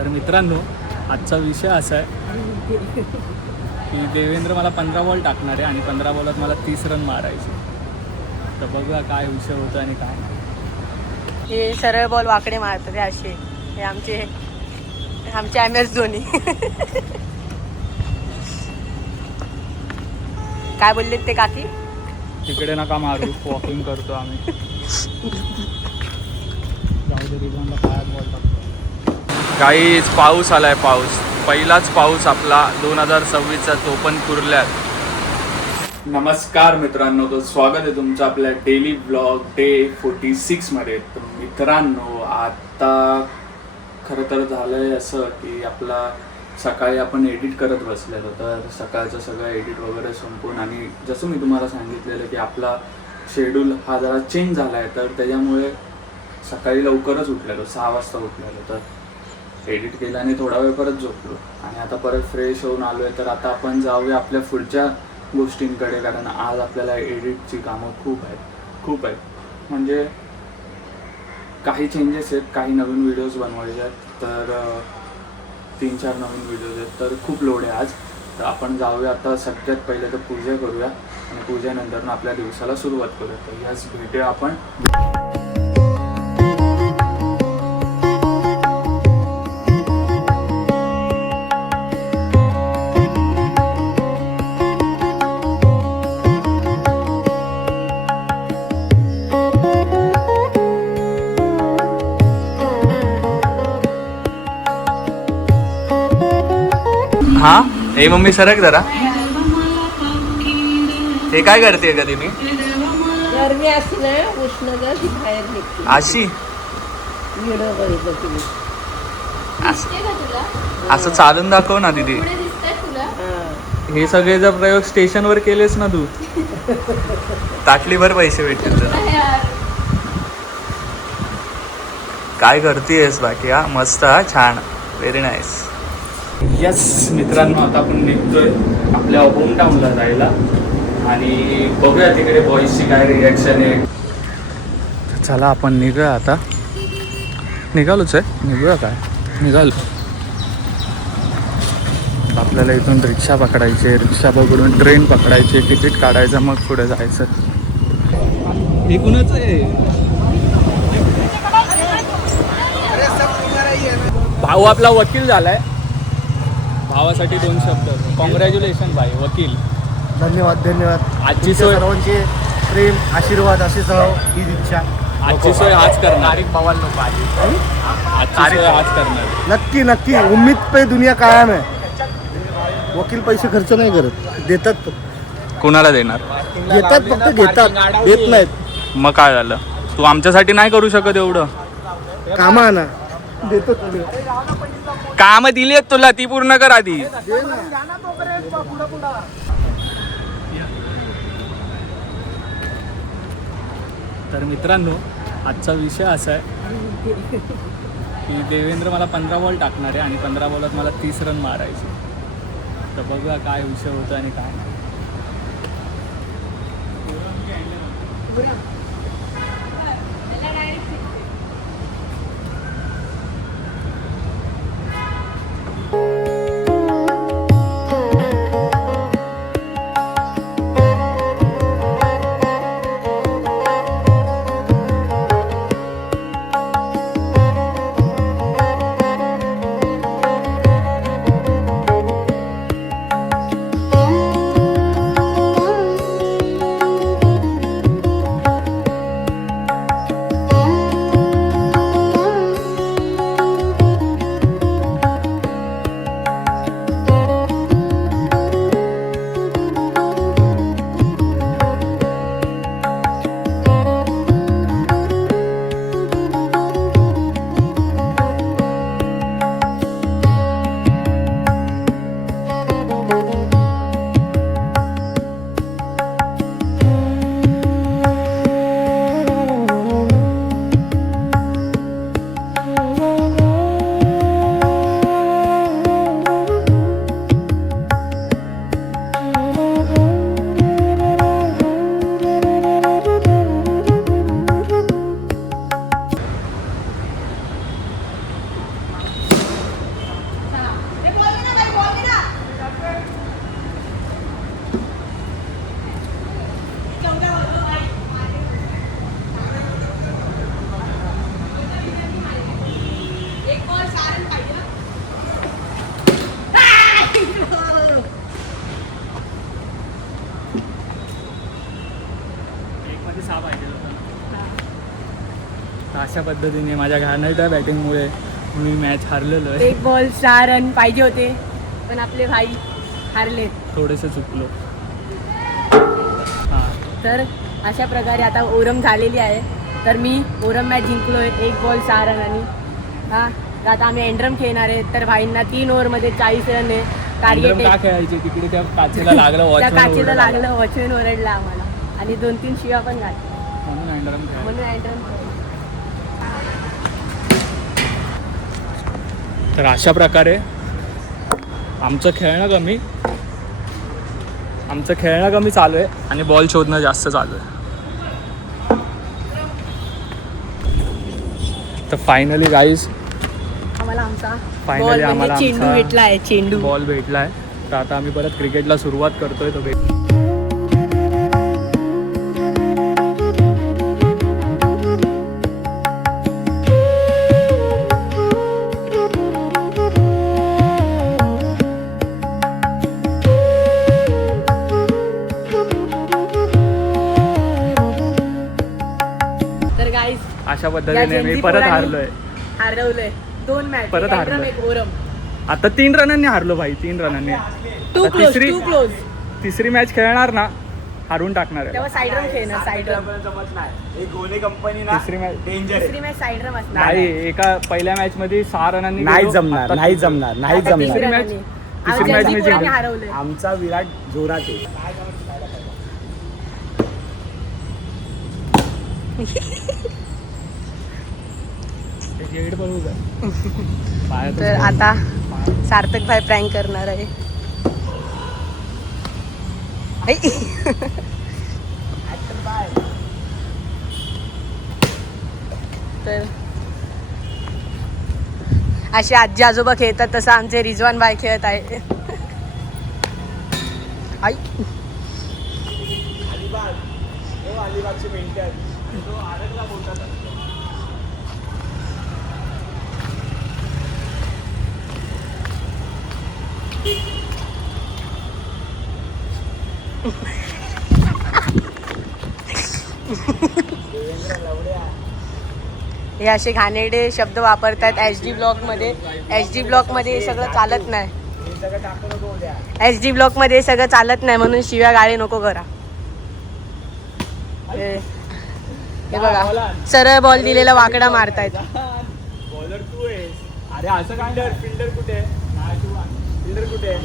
तर मित्रांनो, आजचा विषय असा आहे की देवेंद्र मला 15 बॉल टाकणार आहे आणि 15 बॉलात मला 30 रन मारायचे. तर बघूया काय विषय होतो आणि काय नाही. हे सरळ बॉल वाकडे मारतात हे असे. हे आमचे MS धोनी. काय बोलले ते काकी? तिकडे नका मारू, वॉकिंग करतो आम्ही. जाऊ दे, रिबाउंडला पायात बॉल टाकतो. काहीच पाऊस आलाय, पाऊस पहिलाच पाऊस आपला 2026चा, तो पण कुर्ल्यात. नमस्कार मित्रांनो, तो स्वागत आहे तुमचं आपल्या डेली ब्लॉग डे 46 मध्ये. तर मित्रांनो, आता खरं तर झालंय असं की आपला सकाळी आपण एडिट करत बसलेलो, तर सकाळचं सगळं एडिट वगैरे संपून, आणि जसं मी तुम्हाला सांगितलेलं की आपला शेड्यूल हा जरा चेंज झाला आहे, तर त्याच्यामुळे सकाळी लवकरच उठलेलो, 6 वाजता उठलेलो. तर एडिट केल्याने थोडा वेळ परत झोपलो आणि आता परत फ्रेश होऊन आलो आहे. तर आता आपण जाऊया आपल्या पुढच्या गोष्टींकडे, कारण आज आपल्याला एडिटची कामं खूप आहेत. म्हणजे काही चेंजेस आहेत, काही नवीन व्हिडिओज बनवायचे आहेत, तर 3-4 नवीन व्हिडिओज आहेत, तर खूप लोड आहे आज. तर आपण जाऊया आता. सगळ्यात पहिले तर पूजा करूया आणि पूजेनंतर आपल्या दिवसाला सुरुवात करूया. तर याच भेटूया आपण. हा, हे मम्मी सरक जरा. हे काय करते का तुम्ही? गरमी असते ना, उष्णता ती बाहेर निघते. अशी व्हिडिओ बघितलं तुम्ही? असं चालून दाखव ना दीदी. हे सगळे जर प्रयोग स्टेशनवर केलेस ना तू, ताटलीभर पैसे भेटतील तुला. काय करतेस बाकी? हा मस्त, हा छान, व्हेरी नाईस. यस मित्रांनो, आता आपण निघतोय आपल्या होम टाऊनला जायला आणि बघूया तिकडे बॉईजची काय रिॲक्शन आहे. चला आपण निघूया आता. निघालोच आहे, निघूया काय, निघालो. आपल्याला इथून रिक्षा पकडायची, रिक्षा पकडून ट्रेन पकडायची, तिकीट काढायचं, मग पुढे जायचं. हे कुणाचं आहे? भाऊ आपला वकील झालाय. भावासाठी 2 शब्द. कॉंग्रॅच्युलेशन भाई, वकील. धन्यवाद. आजची सोय, सर्वांचे प्रेम आशीर्वाद अशीच राहो, ही इच्छा. आजची सोय हाच करणार. आजची सोय हाच करणार. नक्की उम्मीद पे दुनिया कायम आहे. वकील पैसे खर्च नाही करत, देतात. कोणाला देणार? देतात, फक्त घेतात, देत नाहीत. मग काय झालं? तू आमच्यासाठी नाही करू शकत एवढं? कामा ना, देतो. काम दिली आहेत तुला, ती पूर्ण कर आधी. तर मित्रांनो, आजचा विषय असा आहे की देवेंद्र मला 15 बॉल टाकणार आहे आणि 15 बॉलात मला 30 रन मारायचे. तर बघूया काय विषय होतो आणि काय नाही. अशा पद्धतीने माझ्या घाणेरड्या बॅटिंगमुळे मी मॅच हारलेलो आहे. 1 बॉल 6 रन पाहिजे होते पण आपले भाई हारले. थोडेसे चुकलो. हां, तर अशा प्रकारे आता ओरम झालेली आहे. तर मी ओरम मॅच जिंकलोय 1 बॉल 6 रनांनी. हां, तर आता आम्ही एंड्रम खेळणार आहे. तर भाईंना 3 ओव्हरमध्ये 40 रन आहे टार्गेट का आहे. खेळायचे तिकडे त्या काचेला लागलं, त्या वॉचमॅन काचेला ओरडला. लागलं, वॉचमॅन ओरडला आम्हाला आणि 2-3 शिवा पण घातल्या म्हणून अँडरम खेळायचं. म्हणून एंड्रम. तर अशा प्रकारे आमचं खेळणं कमी चालू आहे आणि बॉल शोधणं जास्त चालू आहे. तर फायनली गाईज आम्हाला आमचा Finally बॉल आम्हाला म्हणजे चेंडू आमचा भेटला आहे. चेंडू बॉल भेटला आहे. तर आता आम्ही परत क्रिकेटला सुरुवात करतोय. तो तर गाईज अशा पद्धतीने मी परत हारलोय. हरवलंय 2 मॅच परत हारलोय. एक ओरम. आता 3 रनांनी हारलो भाई, 3 रनांनी. टू आता क्लोज टू क्लोज. तिसरी मॅच खेळणार ना, हारून टाकणार आहे. तेव्हा साईडरम खेळणार. साईडरम तिसरी मॅच दुसरी मॅच साईडरम असणार. नाही, एका पहिल्या मॅच मध्ये 6 रनांनी नाही गेलो. जमणार, आता नाही जमणार, नाही आता जमणार. तिसऱ्या match- रनांनी. तिसरी आज match मी जयपूर आणि जिंकलो. हरवलंय. आमचा विराट जोरात आहे. जेड पण उभं आहे. पायातच तर बॉल. आता सार्थक भाई प्रँक करणार आहे. ऐ. तर असे आजी आजोबा खेळतात तसं आमचे रिजवान भाई खेळत आहे. आई. हे असे घाणेरडे शब्द वापरतात HD ब्लॉकमध्ये. HD ब्लॉकमध्ये हे सगळं चालत नाही. HD ब्लॉकमध्ये हे सगळं चालत नाही म्हणून शिव्या गाळी नको करा. हे बघा सरळ बॉल दिलेला वाकडा मारतायत. बॉलर तू आहेस. अरे असं काय फिल्डर कुठे आहे? फिल्डर कुठे आहे?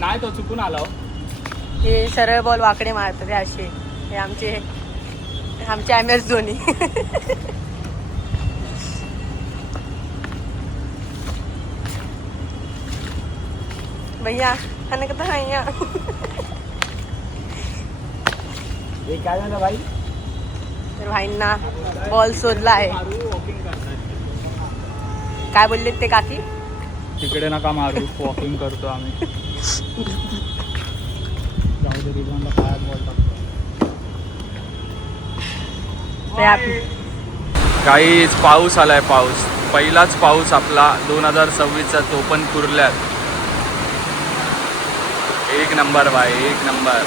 नाही, तो चुकून आला. हे सरळ बॉल वाकडे मारतात हे असे. हे आमचे MS धोनी. भैया खाने का तो भैया. हे काय झालं भाई? तर भाईंना बॉल शोधला आहे. काय बोलले ते काकी? तिकडे नका मारू, वॉकिंग करतो आम्ही. जाऊ दे, रिजवानला पायात बॉल टाकतो. काहीच पाऊस आलाय. पाऊस पहिलाच पाऊस आपला 2026चा, तो पण कुर्ल्यात. एक नंबर भाई, एक नंबर.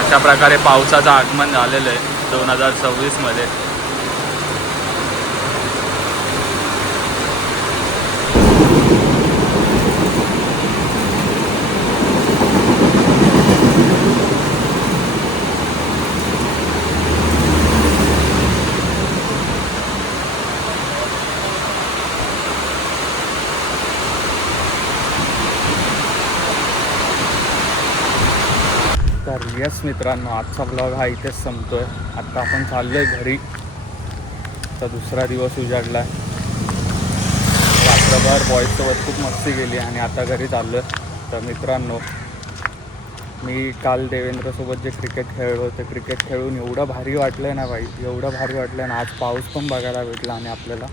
अशा प्रकारे पावसाचं आगमन झालेलं आहे 2026 मध्ये. तर यस मित्रांनो, आजचा ब्लॉग हा इथेच संपतोय. आत्ता आपण चाललो आहे घरी. तर दुसरा दिवस उजाडला आहे. रात्रभर बॉईजसोबत खूप मस्ती केली आणि आता घरी चाललो आहे. तर मित्रांनो, मी काल देवेंद्रसोबत जे क्रिकेट खेळलो ते क्रिकेट खेळून एवढं भारी वाटलं आहे ना भाई, एवढं भारी वाटलं आहे ना. आज पाऊस पण बघायला भेटला आणि आपल्याला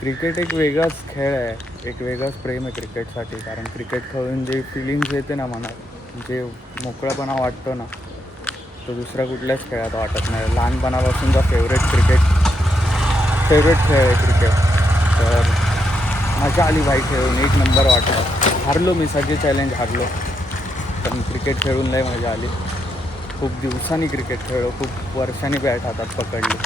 क्रिकेट एक वेगळाच खेळ आहे, एक वेगळंच प्रेम आहे क्रिकेटसाठी. कारण क्रिकेट खेळून जे फिलिंग्स येते ना मनात, जे मोकळापणा वाटतो ना, तो दुसऱ्या कुठल्याच खेळात वाटत नाही. लहानपणापासूनचा फेवरेट खेळ आहे क्रिकेट. तर मजा आली भाई खेळून, एक नंबर वाटलं. हारलो मी, सगळे चॅलेंज हारलो, पण क्रिकेट खेळून लय मजा आली. खूप दिवसांनी क्रिकेट खेळलो, खूप वर्षांनी बॅट हातात पकडली.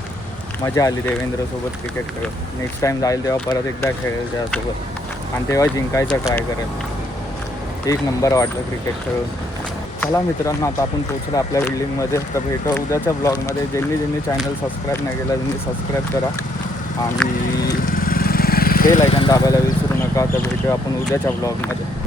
मजा आली देवेंद्रसोबत क्रिकेट खेळून. नेक्स्ट टाईम जाईल तेव्हा परत एकदा खेळेल त्यासोबत आणि तेव्हा जिंकायचा ट्राय करेल. एक नंबर वाटलं क्रिकेट खेळून. चला मित्रांनो, आता आपण पोचलो आपल्या बिल्डिंगमध्ये. तर भेटू उद्याच्या ब्लॉगमध्ये. ज्यांनी चॅनल सबस्क्राईब नाही केला त्यांनी सबस्क्राईब करा आणि बेल आयकॉन दाबायला विसरू नका. तर भेटू आपण उद्याच्या ब्लॉगमध्ये.